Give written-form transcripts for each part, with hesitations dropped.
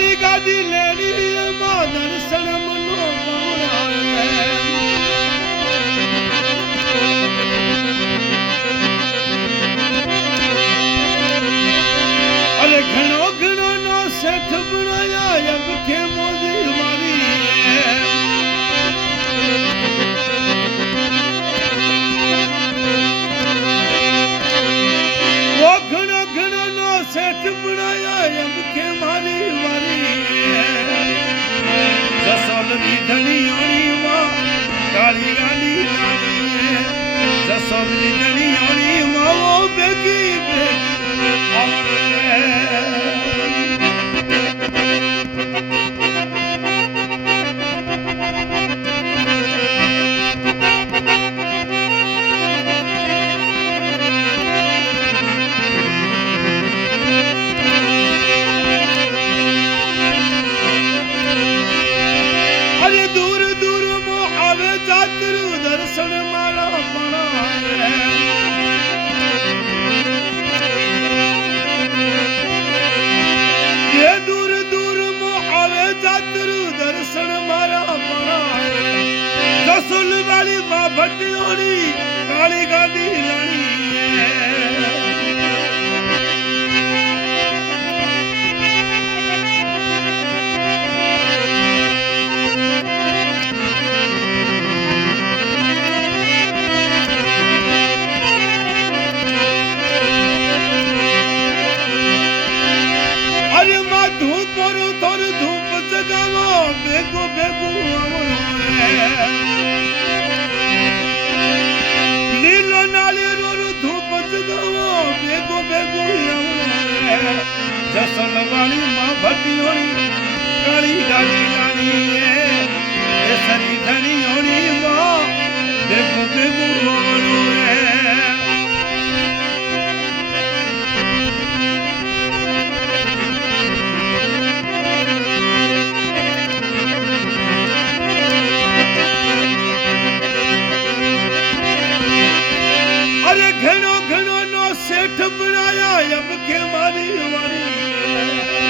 काली गाड़ी लेनी मां दर्शन मनो अरे घणो घणो नो सेठ बनाया अब के मोदी मारी वो घणो घणो नो सेठ बनाया अब के मारी मारी जसोलनी धनी ओनी मां काली गाड़ी लानी जसोलनी धनी ओनी मां वो बेगी बेगी अरे दूर दूर मो आवे जातरू दर्शन मारा बनाए ये दूर दूर मो आवे जातरू दर्शन मारा बनाए जसुल वाली मां भटियोड़ी काली गाड़ी लानी अरे मां धूप और थोर धूप जगावो बेगो बेगो लीलो नाली रोर धूप जगावो बेगो बेगो जसल वाली मां भटियोड़ी काली गाड़ी लानी ये सरी धनी होनी मां बेगो बेगो अरे घणो घणो नो सेठ बनाया अब के मारी मारी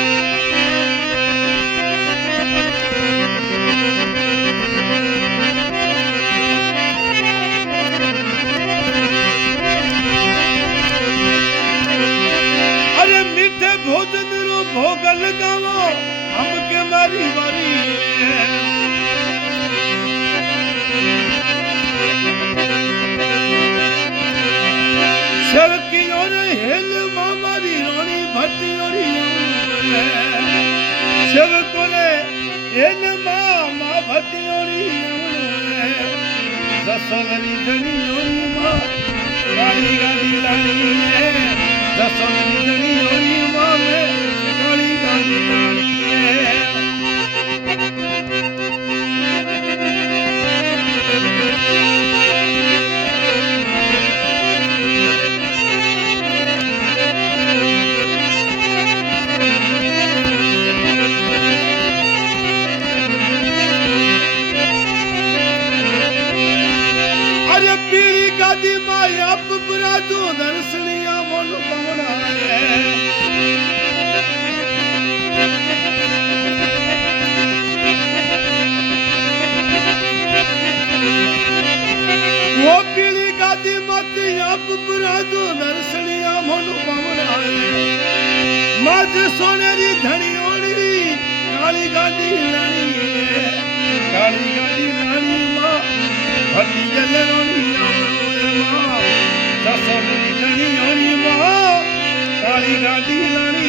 अरे मीठे भोजन रो भोग लगावो हम के मारी मारी शर्की और हेल मामारी रोनी भटियोड़ी शिव कोले हेल मामा भटियोड़ी जसोलनी धनी होनी मां काली गाड़ी लानी जसोलनी धनी होनी मां में काली गाड़ी लानी अरे पीली गादी माया आप बुरादो दर्शनिया मोन पावना वो पीली गादी मत आप बुरादो दर्शनिया मोन पावना माज सोनेरी धनी ओनी काली गाड़ी लानी काली गाड़ी लानी मां भटी जलरोनी मां जसोलनी धनी होनी मां काली गाड़ी लानी